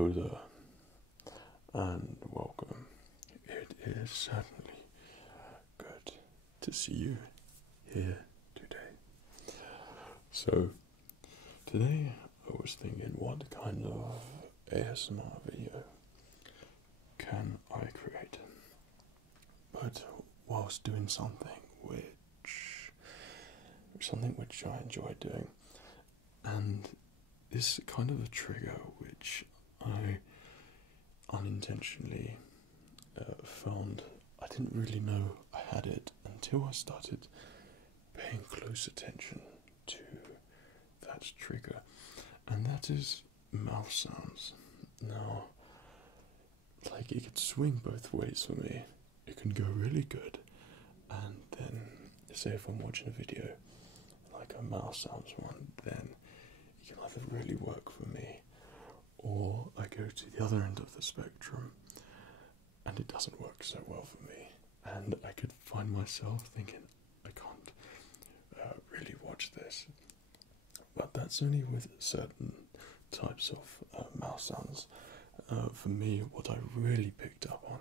Hello there, and welcome. It is certainly good to see you here today. So, today I was thinking, what kind of ASMR video can I create? But whilst doing something which I enjoy doing, and this is kind of a trigger which I unintentionally found. I didn't really know I had it until I started paying close attention to that trigger, and that is mouth sounds. Now, like, it could swing both ways for me. It can go really good, and then say if I'm watching a video like a mouth sounds one, then it can either really work for me, or I go to the other end of the spectrum and it doesn't work so well for me, and I could find myself thinking I can't really watch this. But that's only with certain types of mouth sounds. For me, what I really picked up on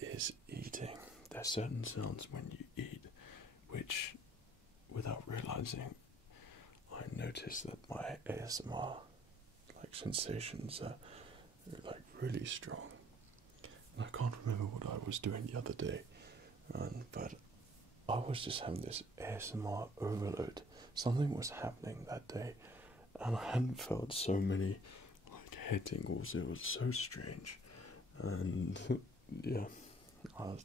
is eating. There's certain sounds when you eat which, without realizing, I noticed that my ASMR sensations are like really strong. And I can't remember what I was doing the other day, but I was just having this ASMR overload. Something was happening that day, and I hadn't felt so many head tingles. It was so strange, and yeah, I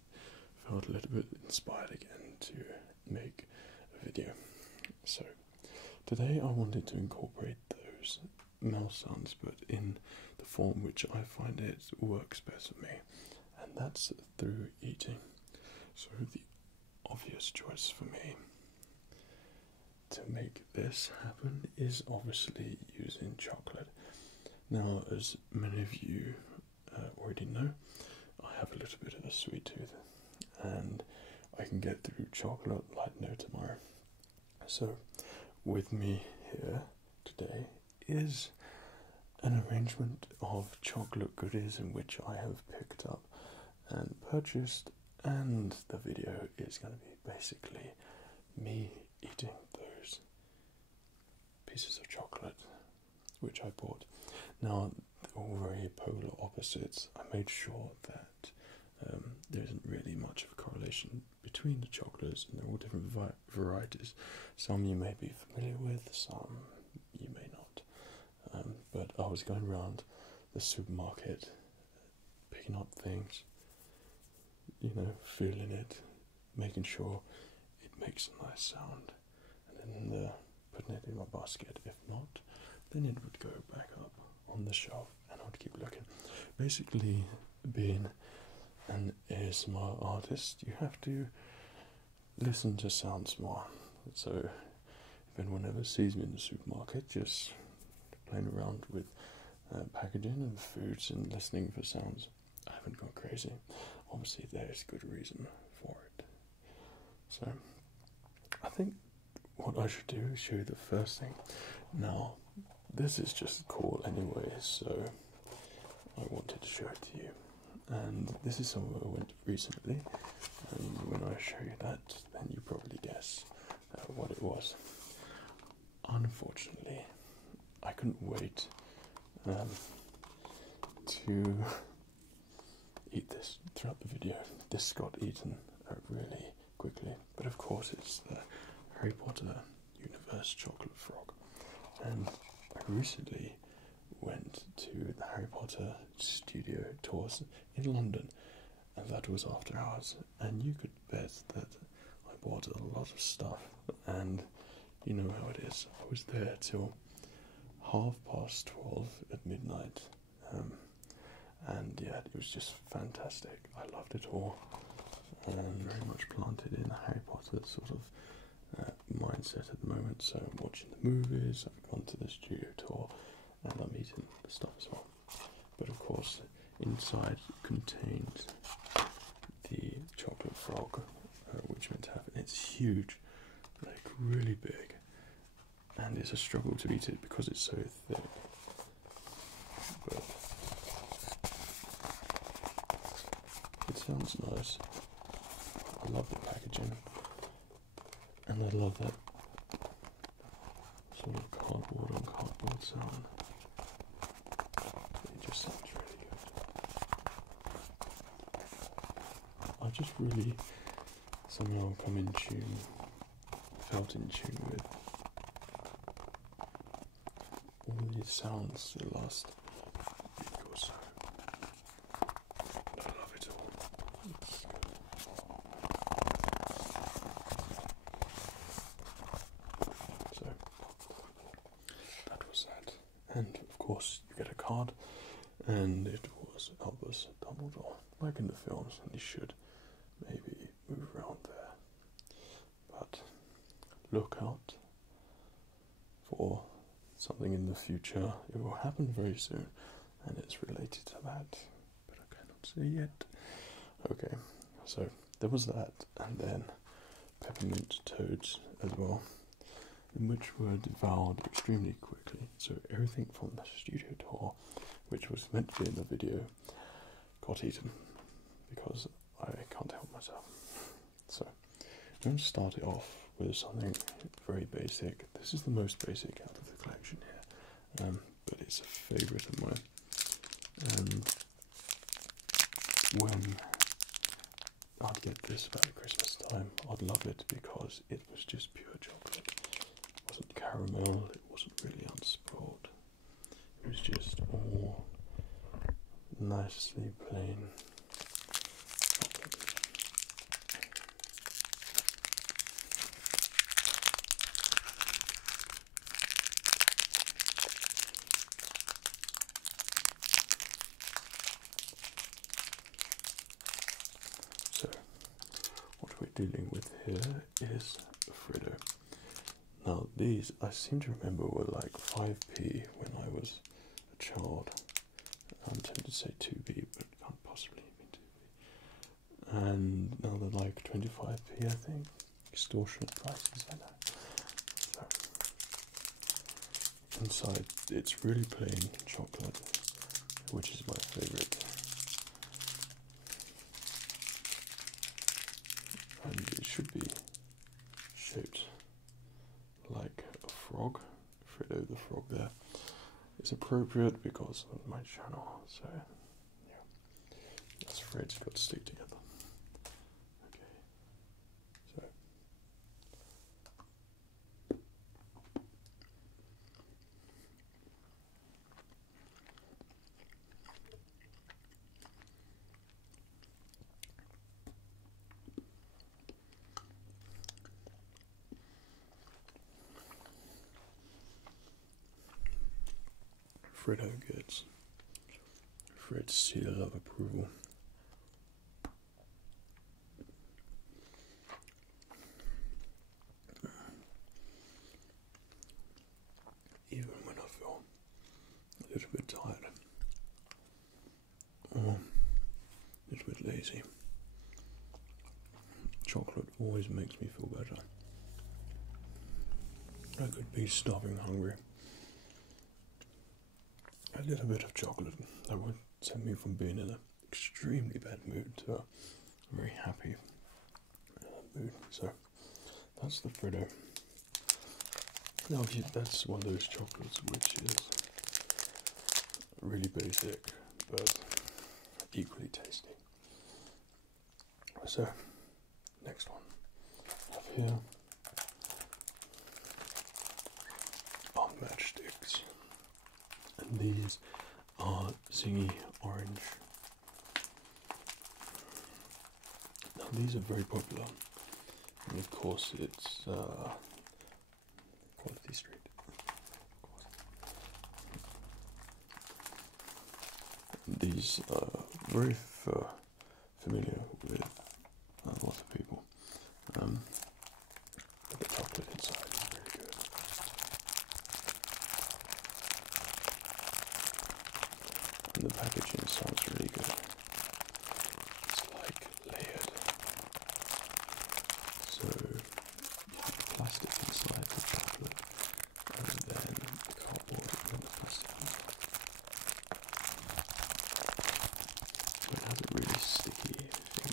felt a little bit inspired again to make a video. So today I wanted to incorporate those mouth sounds, but in the form which I find it works best for me, and that's through eating. So the obvious choice for me to make this happen is obviously using chocolate. Now, as many of you already know, I have a little bit of a sweet tooth, and I can get through chocolate like no tomorrow. So with me here today is an arrangement of chocolate goodies in which I have picked up and purchased, and the video is going to be basically me eating those pieces of chocolate which I bought. Now, they're all very polar opposites. I made sure that there isn't really much of a correlation between the chocolates, and they're all different varieties. Some you may be familiar with, some you may not. But I was going around the supermarket, picking up things, feeling it, making sure it makes a nice sound, and then putting it in my basket. If not, then it would go back up on the shelf, and I would keep looking. Basically, being an ASMR artist, you have to listen to sounds more. So if anyone ever sees me in the supermarket just playing around with packaging and foods and listening for sounds, I haven't gone crazy. Obviously there's good reason for it. So I think what I should do is show you the first thing. Now, this is just cool anyway, so I wanted to show it to you. And this is somewhere I went recently, and when I show you that, then you probably guess what it was. Unfortunately, I couldn't wait to eat this throughout the video. This got eaten really quickly, but of course it's the Harry Potter Universe chocolate frog, and I recently went to the Harry Potter studio tours in London, and that was after hours, and you could bet that I bought a lot of stuff, and you know how it is. I was there till 12:30 at midnight, and yeah, it was just fantastic. I loved it all, and very much planted in the Harry Potter sort of mindset at the moment. So I'm watching the movies, I've gone to the studio tour, and I'm eating the stuff as well. But of course, inside contains the chocolate frog, which meant to happen. It's huge, like really big, and it's a struggle to eat it because it's so thick. But sounds nice. I love the packaging, and I love that sort of cardboard on cardboard sound. It just sounds really good. I just really somehow felt in tune with all these sounds the last week or so. I love it all. It's good. So that was that. And of course you get a card, and it was Albus Dumbledore, like in the films, and you should maybe move around there. But look out for something in the future. It will happen very soon, and it's related to that, but I cannot say yet. Okay, so there was that, and then peppermint toads as well, which were devoured extremely quickly. So everything from the studio tour, which was meant to be in the video, got eaten because I can't help myself. So I'm going to start it off with something very basic. This is the most basic out of the collection here, but it's a favourite of mine. And when I'd get this about Christmas time, I'd love it because it was just pure chocolate. It wasn't caramel, it wasn't really unspoiled. It was just all nicely plain chocolate. So, what we're dealing with here is Fritter. Now, these I seem to remember were like 5p when I was a child. I'm tempted to say 2p, but it can't possibly be 2p. And now they're like 25p, I think. Extortionate prices, I know. So, inside, it's really plain chocolate, which is my favourite. And it should be shaped like a frog. Freddo the frog there is appropriate because of my channel. So yeah, us Fred's got to stick together. Okay, so Freddo gets Fred's seal of approval. Even when I feel a little bit tired or a little bit lazy, chocolate always makes me feel better. I could be starving hungry. A little bit of chocolate that would send me from being in an extremely bad mood to a very happy mood. So that's the Fritter. Now that's one of those chocolates which is really basic but equally tasty. So next one up here are matchsticks. And these are zingy orange. Now these are very popular, and of course it's Quality Street. These are very familiar with lots of people. But the chocolate inside is very good. And the packaging sounds really good. It's like layered. So you have the plastic inside the chocolate, and then the cardboard and the plastic inside. So it has a really sticky thing.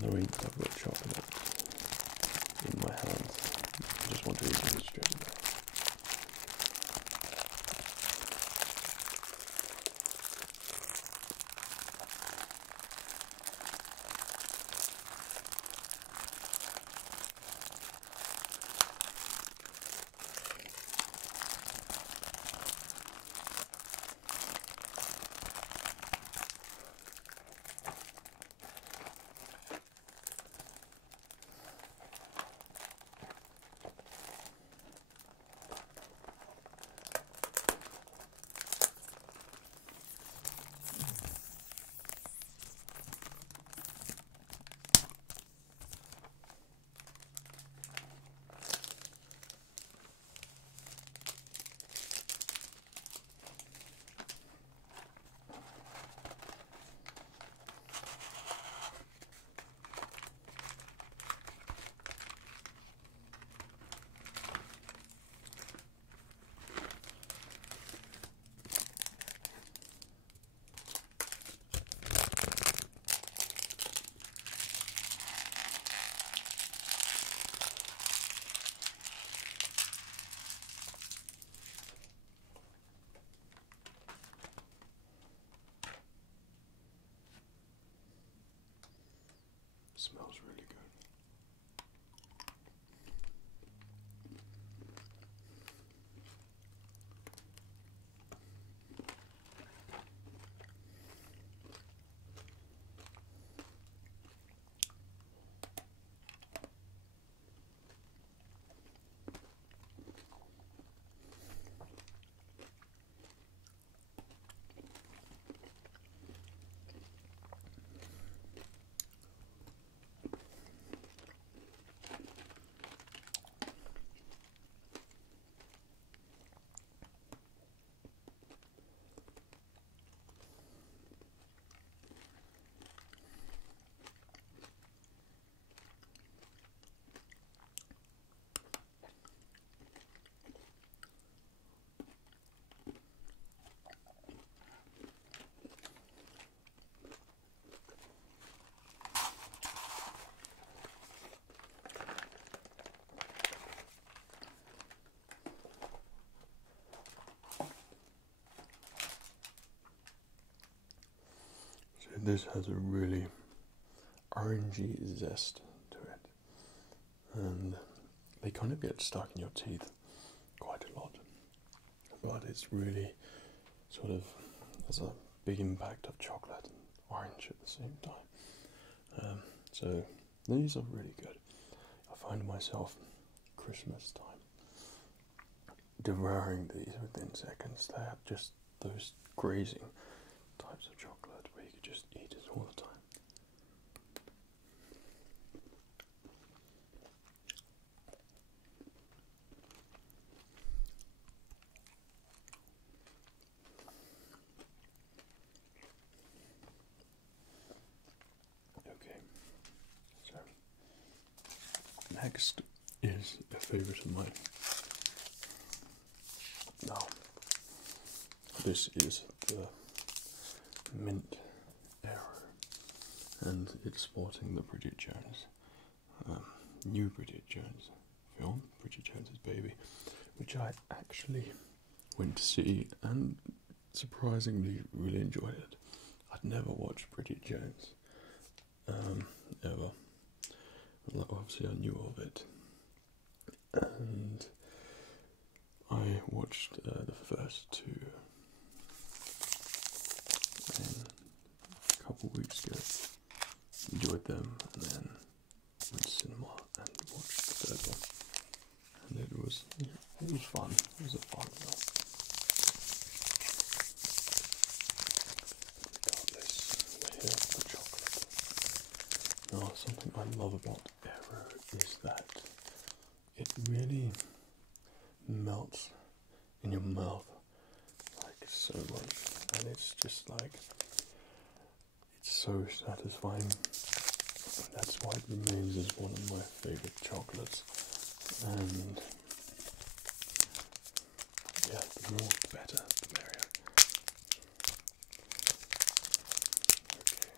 knowing that I've got chocolate in my hands, I just want to eat it straight away. Smells really good. This has a really orangey zest to it, and they kind of get stuck in your teeth quite a lot, but it's really sort of has a big impact of chocolate and orange at the same time. So these are really good. I find myself Christmas time devouring these within seconds. They are just those grazing types of chocolate where you could just eat it all the time. Okay, so next is a favorite of mine. Now, this is the Mint Arrow, and it's sporting the Bridget Jones, new Bridget Jones film, Bridget Jones's Baby, which I actually went to see and surprisingly really enjoyed it. I'd never watched Bridget Jones, ever. Obviously I knew of it, and I watched the first two a couple of weeks ago, enjoyed them, and then went to cinema and watched the third one, and it was fun. It was a fun film. Regardless, we're here for chocolate. Now, something I love about Arrow is that it really melts in your mouth like so much, and it's just like, it's so satisfying. That's why it remains as one of my favourite chocolates. And yeah, the more the better, the merrier. Okay.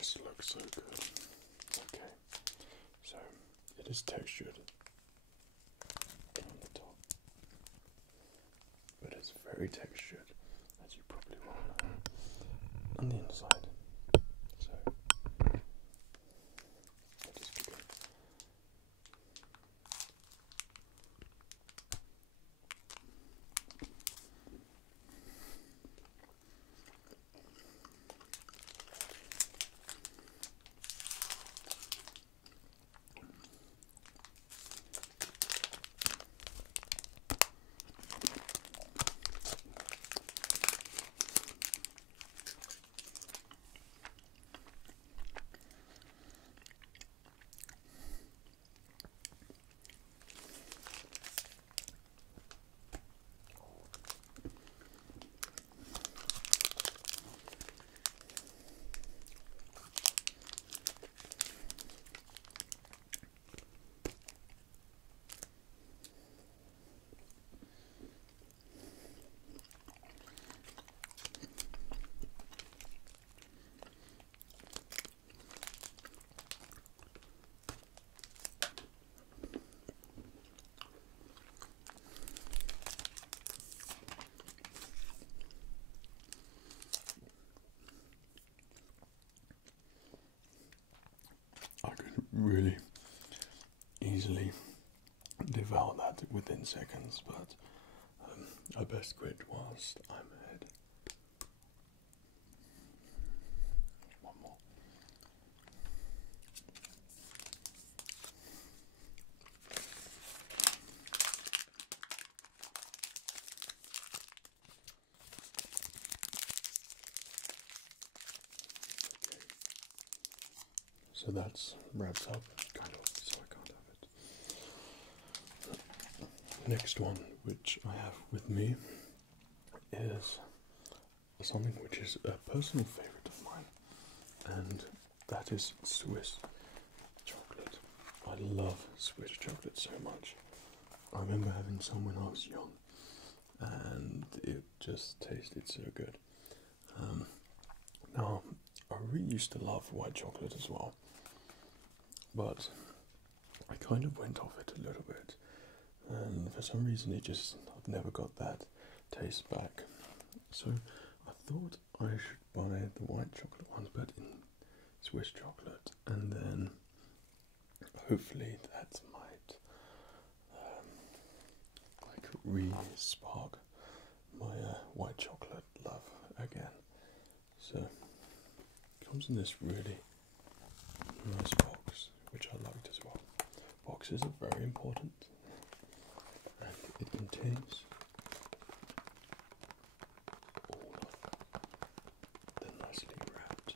This looks so good. Okay, so it is textured on the top, but it's very textured, as you probably will know, on the inside. So let us begin. I could really easily devour that within seconds, but I best quit whilst I'm ahead. One more. So that's wrapped up, kind of, so I can't have it. Next one, which I have with me, is something which is a personal favourite of mine, and that is Swiss chocolate. I love Swiss chocolate so much. I remember having some when I was young, and it just tasted so good. Now, I really used to love white chocolate as well, but I kind of went off it a little bit, and for some reason I've never got that taste back. So I thought I should buy the white chocolate ones, but in Swiss chocolate, and then hopefully that might like re-spark my white chocolate love again. So it comes in this really nice box, which I liked as well. Boxes are very important, and it contains all of the nicely wrapped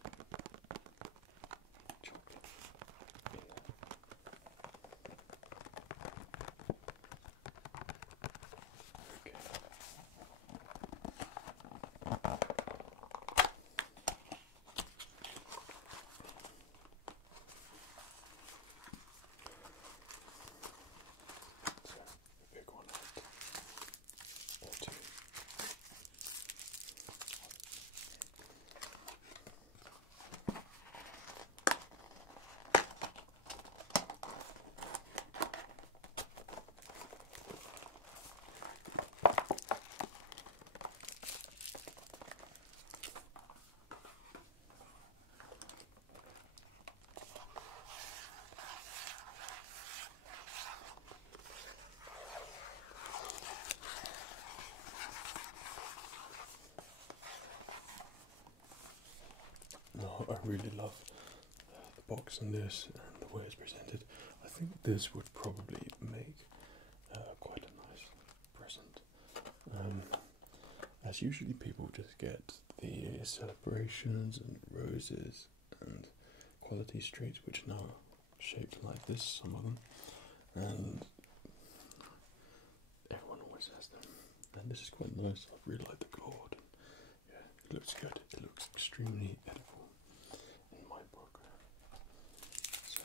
chocolate in there. Okay. So, a big one or two. No, I really love the box on this and the way it's presented. I think this would probably make quite a nice present. As usually people just get the celebrations and roses and quality streets, which are now shaped like this, some of them, and everyone always has them. And this is quite nice. I really like the gold. Yeah, it looks good. It looks extremely edible in my book. So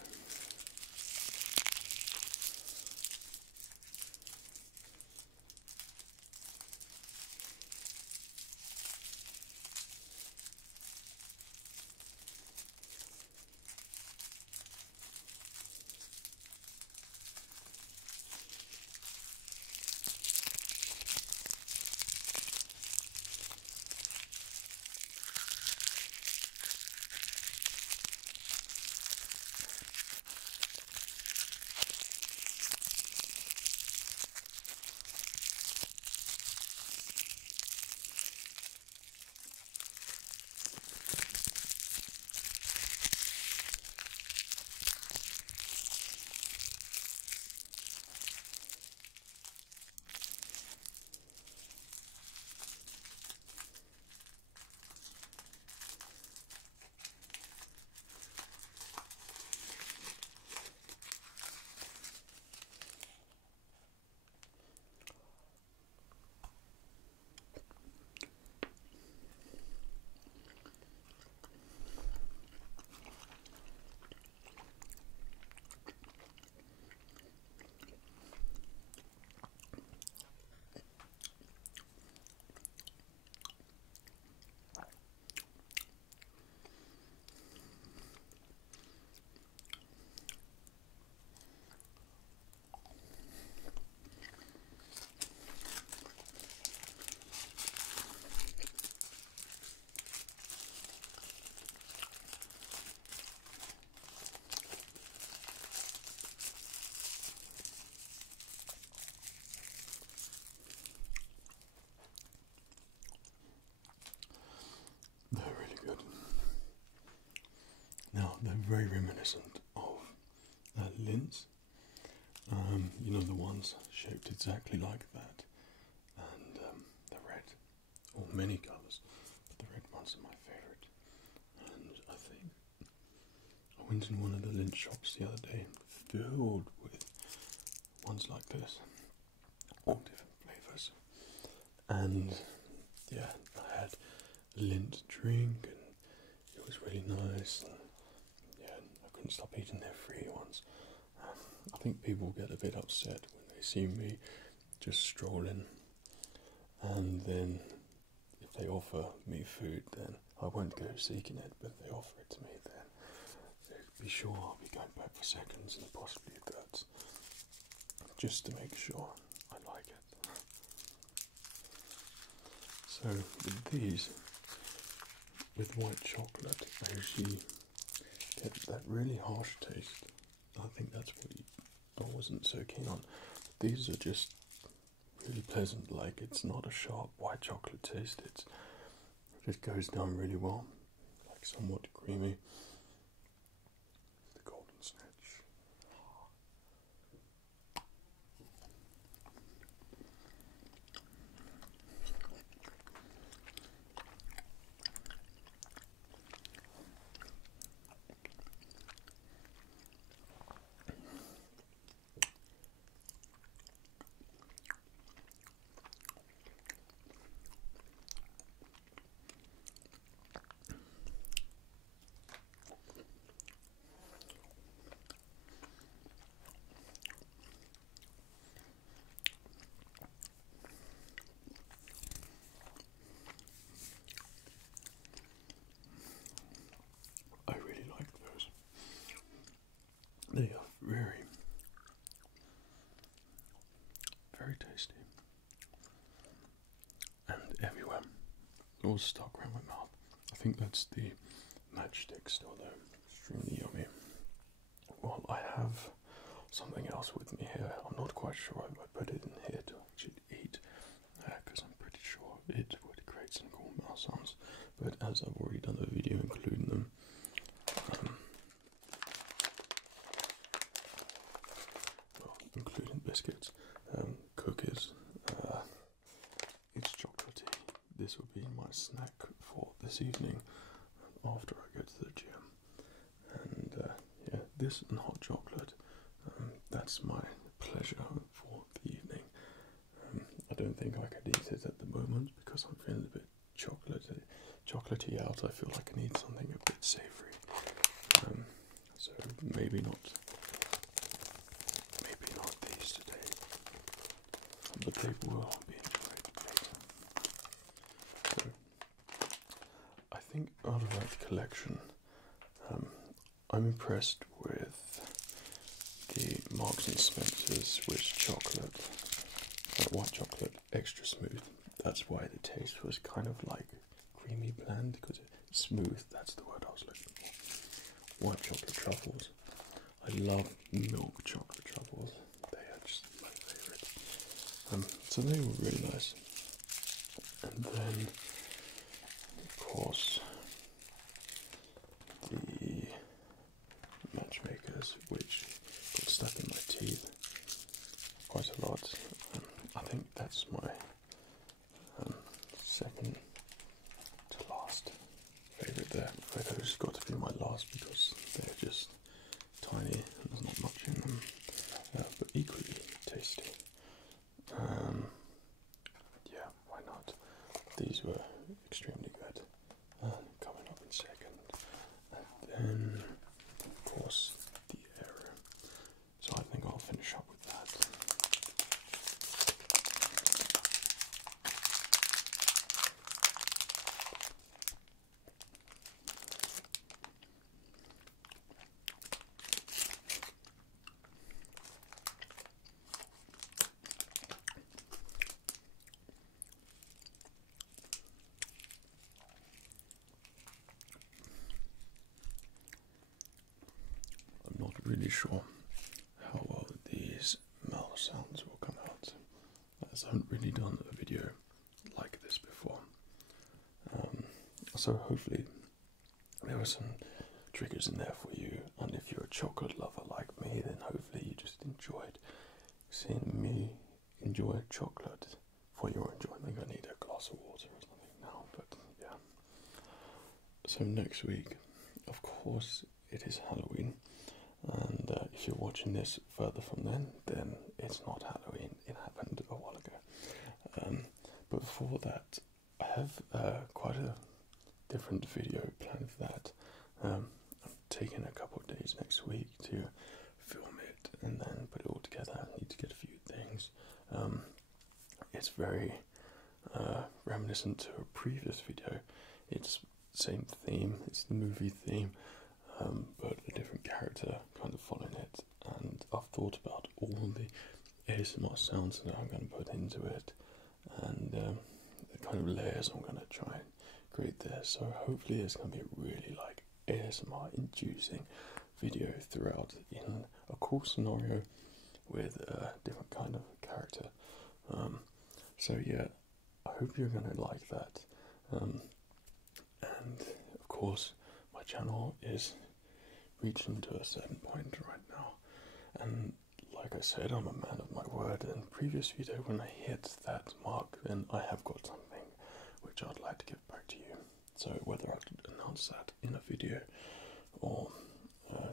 they're very reminiscent of lints. You know, the ones shaped exactly like that, and the red, or many colours, but the red ones are my favourite. And I think I went in one of the lint shops the other day, filled with ones like this, all different flavours. And yeah, I had a lint drink, and it was really nice. And yeah, I couldn't stop eating their free ones. I think people get a bit upset when they see me just strolling, and then if they offer me food, then I won't go seeking it, but if they offer it to me, then be sure I'll be going back for seconds and possibly thirds, just to make sure I like it. So with these, with white chocolate, I usually get that really harsh taste. I think that's what I wasn't so keen on. These are just really pleasant, like it's not a sharp white chocolate taste, it just goes down really well, like somewhat creamy. The golden snitch. I really like those. They are very, very tasty. And everywhere. All stuck around my mouth. I think that's the matchstick still though. Extremely yummy. Well, I have something else with me here. I'm not quite sure if I put it in here to actually eat, because I'm pretty sure it would create some cool mouth sounds. But as I've already done a video including them, well, including biscuits, cookies, it's chocolatey. This will be my snack for this evening after I go to the gym. And yeah, this and hot chocolate, that's my pleasure for the evening. I don't think I could eat it at the moment because I'm feeling a bit chocolatey out. I feel like I need something a bit savoury. So maybe not these today, but they will be enjoyed later. So I think out of that collection, I'm impressed with the Marks and Spencer's Swiss chocolate, white chocolate, extra smooth. That's why the taste was kind of like creamy bland, because it's smooth, that's the word I was looking for. White chocolate truffles. I love milk chocolate truffles. They are just my favourite. So they were really nice. And then, of course, the matchmakers, which got stuck in my teeth quite a lot. I think that's my second to last favourite there. Fritter's got to be my last because they're just tiny and there's not much in them, but equally tasty. Yeah, why not? These were extremely good. Coming up in second. And then, of course, the Aero. So I think I'll finish up with that. I'm not really sure how well these mouth sounds will come out, as I haven't really done a video like this before. So hopefully there were some triggers in there for you. And if you're a chocolate lover like me, then hopefully you just enjoyed seeing me enjoy chocolate for your enjoyment. I think I need a glass of water or something now, but yeah. So next week, of course, it is Halloween. And if you're watching this further from then it's not Halloween. It happened a while ago. But before that, I have quite a different video planned for that. I'm taking a couple of days next week to film it and then put it all together. I need to get a few things. It's very reminiscent to a previous video. It's the same theme, it's the movie theme, but a different character kind of following it. And I've thought about all the ASMR sounds that I'm going to put into it, and the kind of layers I'm going to try and create there. So hopefully it's going to be a really like ASMR inducing video throughout in a cool scenario with a different kind of character. So yeah, I hope you're going to like that. And of course, my channel is reaching to a certain point right now. And like I said, I'm a man of my word. In the previous video, when I hit that mark, then I have got something which I'd like to give back to you. So whether I could announce that in a video or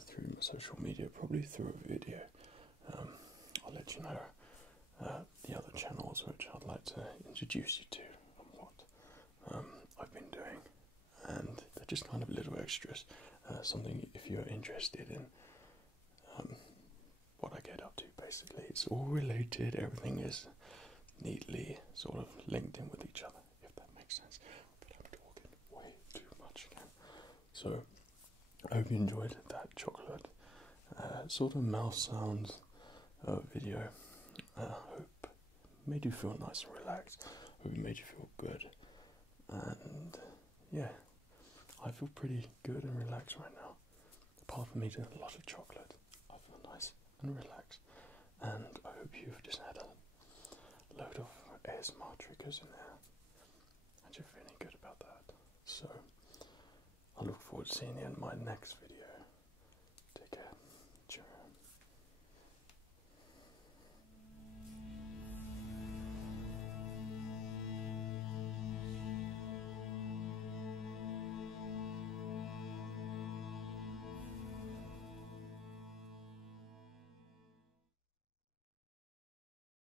through my social media, probably through a video, I'll let you know the other channels which I'd like to introduce you to and what I've been doing. And they're just kind of little extras, something if you're interested in what I get up to. Basically, it's all related, everything is neatly sort of linked in with each other, if that makes sense. But I'm talking way too much again. So I hope you enjoyed that chocolate sort of mouth sounds video. I hope it made you feel nice and relaxed. Hope it made you feel good. And yeah, I feel pretty good and relaxed right now. Apart from eating a lot of chocolate, I feel nice and relaxed. And I hope you've just had a load of ASMR triggers in there and you're feeling good about that. So I look forward to seeing you in my next video.